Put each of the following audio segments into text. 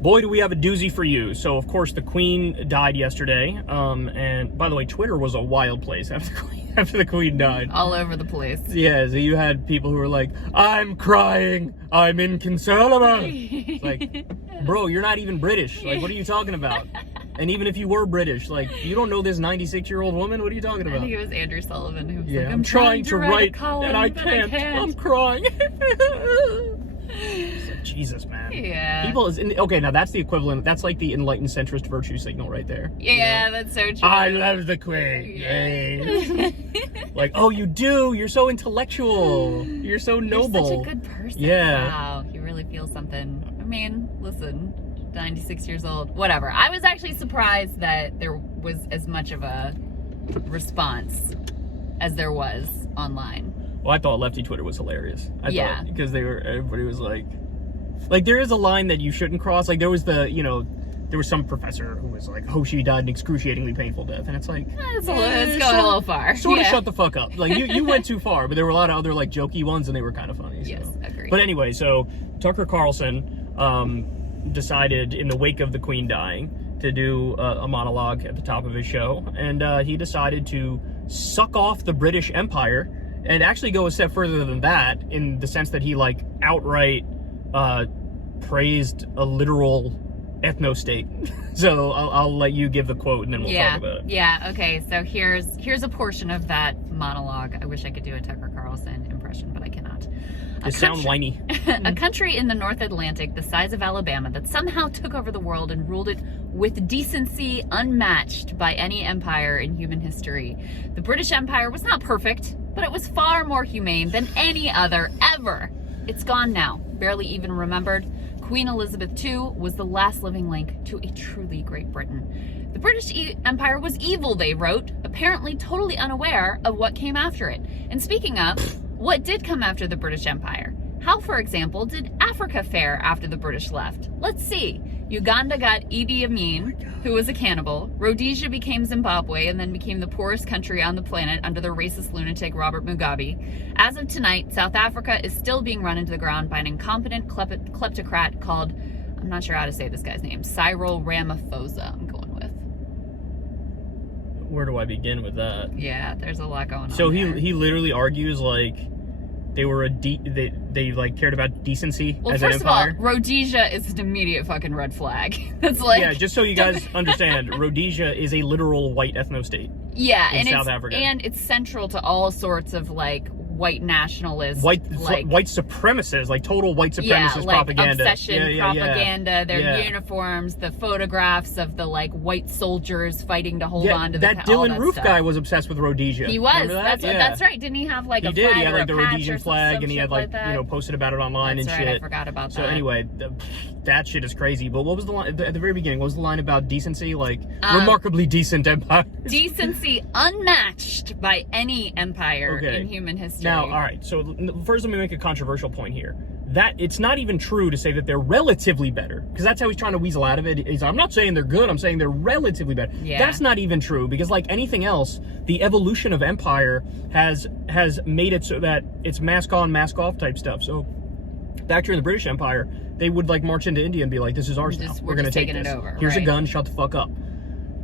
boy, do we have a doozy for you. So, of course, the Queen died yesterday. And by the way, Twitter was a wild place after the Queen died. All over the place. Yeah, so you had people who were like, I'm crying, I'm inconsolable. It's like, bro, you're not even British. Like, what are you talking about? And even if you were British, like, you don't know this 96-year-old woman? What are you talking about? I think it was Andrew Sullivan who was yeah, like, I'm trying to write, column, and I can't. I'm crying. Like, Jesus, man. Yeah. People is okay. Now that's the equivalent. That's like the enlightened centrist virtue signal right there. Yeah, that's so true. I love the Queen. Yeah. Like, oh, you do. You're so intellectual. You're so noble. You're such a good person. Yeah. Wow, you really feel something. I mean, listen, 96 years old. Whatever. I was actually surprised that there was as much of a response as there was online. Well, I thought lefty Twitter was hilarious. I thought, because everybody was like there is a line that you shouldn't cross. Like there was there was some professor who was like, oh, she died an excruciatingly painful death. And it's like, it's going a little far. Sort of shut the fuck up. Like you went too far, but there were a lot of other like jokey ones and they were kind of funny. So. Yes, agreed. But anyway, so Tucker Carlson decided in the wake of the Queen dying to do a monologue at the top of his show. And he decided to suck off the British Empire and actually go a step further than that in the sense that he like outright praised a literal ethno-state. So I'll let you give the quote and then we'll talk about it. Yeah, okay. So here's a portion of that monologue. I wish I could do a Tucker Carlson impression, but I cannot. It sounds whiny. A country in the North Atlantic the size of Alabama that somehow took over the world and ruled it with decency unmatched by any empire in human history. The British Empire was not perfect, but it was far more humane than any other ever. It's gone now, barely even remembered. Queen Elizabeth II was the last living link to a truly Great Britain. The British Empire was evil, they wrote, apparently totally unaware of what came after it. And speaking of, what did come after the British Empire? How, for example, did Africa fare after the British left? Let's see. Uganda got Idi Amin, who was a cannibal. Rhodesia became Zimbabwe and then became the poorest country on the planet under the racist lunatic Robert Mugabe. As of tonight, South Africa is still being run into the ground by an incompetent kleptocrat called, I'm not sure how to say this guy's name, Cyril Ramaphosa, I'm going with. Where do I begin with that? Yeah, there's a lot going on. So there. he literally argues like they were they like cared about decency as an empire. Well, first of all, Rhodesia is an immediate fucking red flag. It's like, yeah, just so you guys understand, Rhodesia is a literal white ethno-state. Yeah, in South Africa. And it's central to all sorts of like white nationalists, white supremacists, like total white supremacist like propaganda. Obsession propaganda, their uniforms, the photographs of the like white soldiers fighting to hold on to that Dylan Roof guy was obsessed with Rhodesia. He was. That? That's right. Didn't he have like he a did. flag He had or like the Rhodesian flag, and he had like posted about it online that's and right, shit. I forgot about that. So anyway, that shit is crazy. But what was the line at the very beginning? What was the line about decency? Like remarkably decent empire. Decency unmatched by any empire in human history. Now, all right. So first, let me make a controversial point here. That it's not even true to say that they're relatively better, because that's how he's trying to weasel out of it. I'm not saying they're good. I'm saying they're relatively better. Yeah. That's not even true, because like anything else, the evolution of empire has made it so that it's mask on, mask off type stuff. So back during the British Empire, they would like march into India and be like, "This is ours now. We're going to take this. Here's a gun. Shut the fuck up."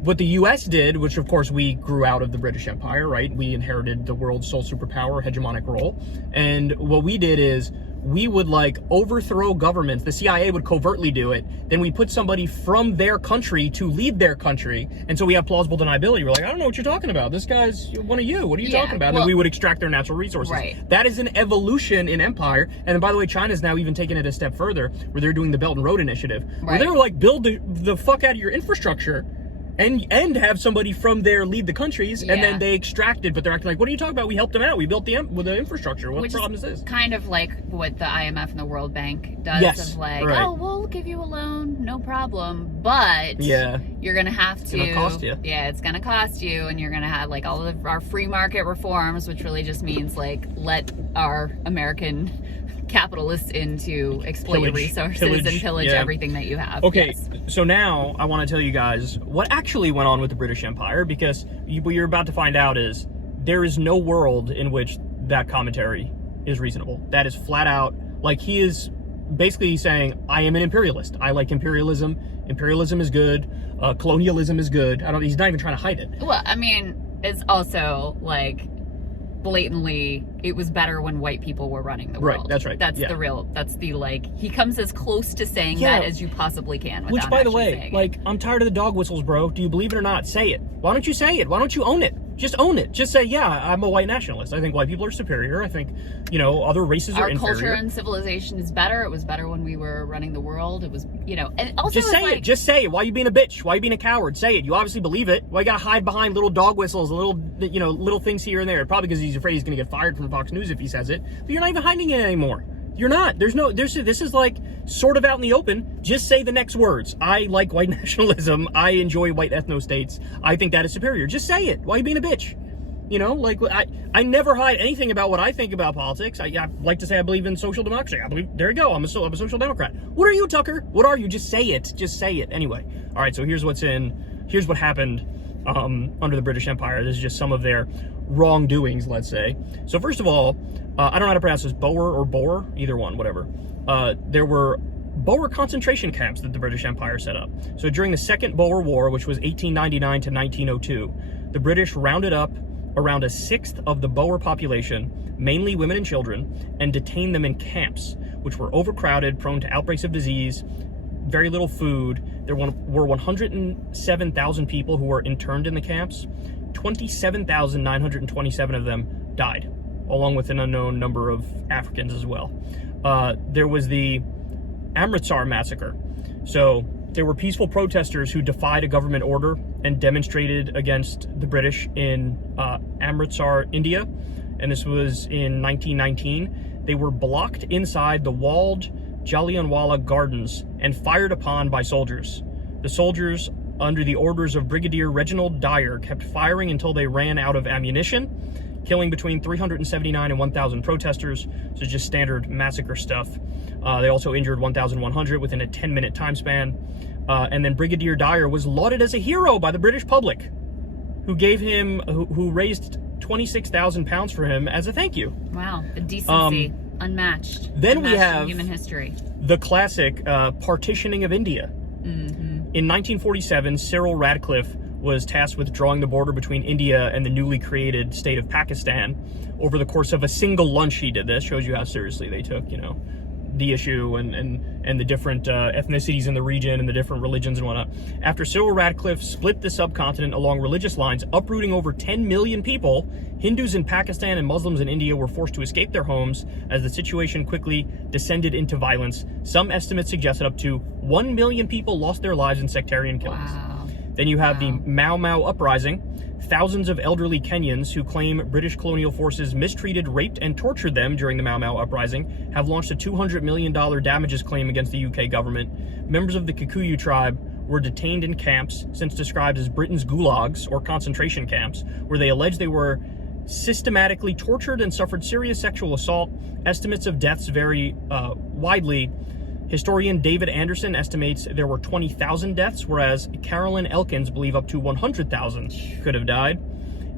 What the U.S. did, which of course we grew out of the British Empire, right? We inherited the world's sole superpower hegemonic role. And what we did is we would like overthrow governments. The CIA would covertly do it. Then we put somebody from their country to lead their country. And so we have plausible deniability. We're like, I don't know what you're talking about. This guy's one of you. What are you talking about? And then we would extract their natural resources. Right. That is an evolution in empire. And by the way, China's now even taken it a step further, where they're doing the Belt and Road Initiative, where they're like, build the fuck out of your infrastructure. And have somebody from there lead the countries, and then they extract it, but they're acting like, what are you talking about? We helped them out. We built the infrastructure. What problem is this? Kind of like what the IMF and the World Bank does. Yes, of like, right. Oh, we'll give you a loan, no problem, but you're gonna have to. It's gonna cost you. Yeah, it's gonna cost you, and you're gonna have like all of our free market reforms, which really just means like let our American capitalists in to exploit your resources and pillage everything that you have. Okay, so now I want to tell you guys what actually went on with the British Empire, because what you're about to find out is there is no world in which that commentary is reasonable. That is flat out, like, he is basically saying, I am an imperialist. I like imperialism. Imperialism is good. Colonialism is good. He's not even trying to hide it. Well, I mean, it's also like blatantly, it was better when white people were running the world. Right, that's right. That's the like, he comes as close to saying that as you possibly can. Which, by the way, like, I'm tired of the dog whistles, bro. Do you believe it or not? Say it. Why don't you say it? Why don't you own it? Just own it. Just say, yeah, I'm a white nationalist. I think white people are superior. I think, other races are inferior. Our culture and civilization is better. It was better when we were running the world. It was, and also just say it. Just say it. Why are you being a bitch? Why are you being a coward? Say it. You obviously believe it. Why you gotta hide behind little dog whistles and little things here and there? Probably because he's afraid he's gonna get fired from Fox News if he says it. But you're not even hiding it anymore. You're not. This is like sort of out in the open. Just say the next words. I like white nationalism. I enjoy white ethno-states. I think that is superior. Just say it. Why are you being a bitch? I never hide anything about what I think about politics. I like to say I believe in social democracy. There you go. I'm a social democrat. What are you, Tucker? What are you? Just say it. Just say it. Anyway. All right. So here's what happened under the British Empire. This is just some of their wrongdoings, let's say. So first of all, I don't know how to pronounce this, Boer or Boer, either one, whatever. There were Boer concentration camps that the British Empire set up. So during the Second Boer War, which was 1899 to 1902, the British rounded up around a sixth of the Boer population, mainly women and children, and detained them in camps, which were overcrowded, prone to outbreaks of disease, very little food. There were 107,000 people who were interned in the camps. 27,927 of them died, along with an unknown number of Africans as well. There was the Amritsar Massacre. So there were peaceful protesters who defied a government order and demonstrated against the British in Amritsar, India. And this was in 1919. They were blocked inside the walled Jallianwala Gardens and fired upon by soldiers. The soldiers, under the orders of Brigadier Reginald Dyer, kept firing until they ran out of ammunition, killing between 379 and 1,000 protesters. So just standard massacre stuff. They also injured 1,100 within a 10-minute time span. And then Brigadier Dyer was lauded as a hero by the British public, who raised 26,000 pounds for him as a thank you. Wow, the decency, unmatched. Then we have in human history. The classic Partitioning of India. Mm-hmm. In 1947, Cyril Radcliffe was tasked with drawing the border between India and the newly created state of Pakistan. Over the course of a single lunch, he did this. Shows you how seriously they took, the issue and the different ethnicities in the region and the different religions and whatnot. After Cyril Radcliffe split the subcontinent along religious lines, uprooting over 10 million people, Hindus in Pakistan and Muslims in India were forced to escape their homes as the situation quickly descended into violence. Some estimates suggested up to 1 million people lost their lives in sectarian killings. Wow. Then you have the Mao Mao Uprising. Thousands of elderly Kenyans who claim British colonial forces mistreated, raped, and tortured them during the Mao Mao Uprising have launched a $200 million damages claim against the UK government. Members of the Kikuyu tribe were detained in camps, since described as Britain's gulags, or concentration camps, where they allege they were systematically tortured and suffered serious sexual assault. Estimates of deaths vary widely. Historian David Anderson estimates there were 20,000 deaths, whereas Carolyn Elkins believe up to 100,000 could have died.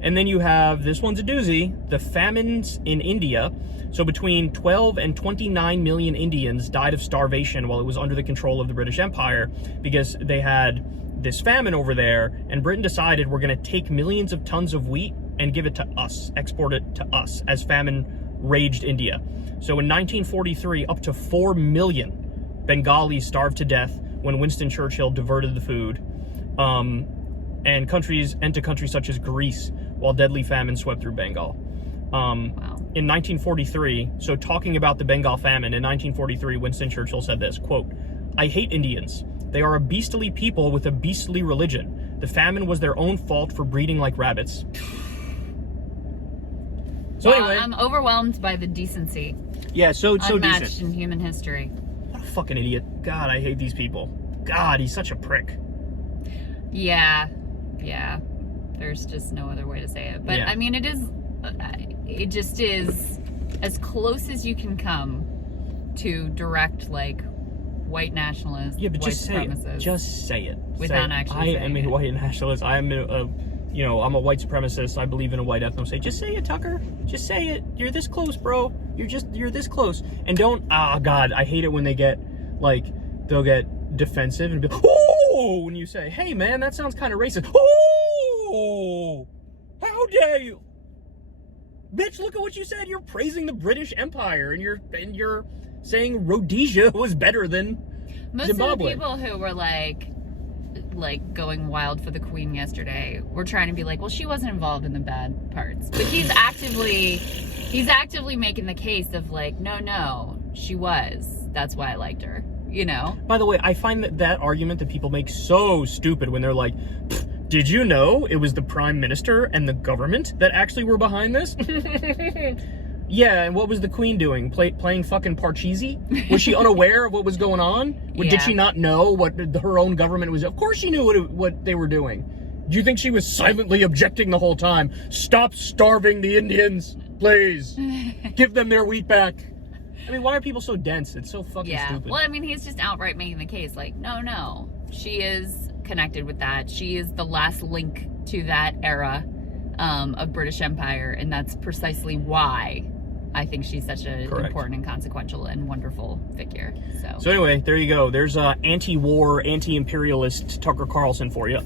And then you have, this one's a doozy, the famines in India. So between 12 and 29 million Indians died of starvation while it was under the control of the British Empire, because they had this famine over there, and Britain decided, we're going to take millions of tons of wheat and give it to us, export it to us, as famine raged India. So in 1943, up to 4 million Bengalis starved to death when Winston Churchill diverted the food, and to countries such as Greece, while deadly famine swept through Bengal. In 1943, so talking about the Bengal famine, in 1943, Winston Churchill said this, quote, "I hate Indians. They are a beastly people with a beastly religion. The famine was their own fault for breeding like rabbits." So anyway, I'm overwhelmed by the decency. Yeah, so unmatched decent in human history. What a fucking idiot. God, I hate these people. God, he's such a prick. Yeah. There's just no other way to say it. But, yeah. I mean, it just is as close as you can come to direct, like, white nationalists, yeah, but white just say supremacists. it. Just say it. Without actually saying I am a white nationalist. I am a I'm a white supremacist. I believe in a white ethno state. Just say it, Tucker. Just say it. You're this close, bro. You're this close. And don't, God, I hate it when they get, like, they'll get defensive and be, oh, when you say, hey, man, that sounds kind of racist. Oh, how dare you? Bitch, look at what you said. You're praising the British Empire, and you're saying Rhodesia was better than most Zimbabwe. Of the people who were like going wild for the Queen yesterday were trying to be like, well, she wasn't involved in the bad parts, but he's actively making the case of like, no, she was. That's why I liked her. By the way, I find that argument that people make so stupid when they're like, did you know it was the Prime Minister and the government that actually were behind this? Yeah, and what was the Queen doing? Playing fucking Parcheesi? Was she unaware of what was going on? Yeah. Did she not know what her own government was? Of course she knew what they were doing. Do you think she was silently objecting the whole time? Stop starving the Indians, please. Give them their wheat back. I mean, why are people so dense? It's so fucking stupid. Well, I mean, he's just outright making the case, like, no, she is connected with that. She is the last link to that era of British Empire, and that's precisely why I think she's such an important and consequential and wonderful figure. So anyway, there you go. There's anti-war, anti-imperialist Tucker Carlson for you.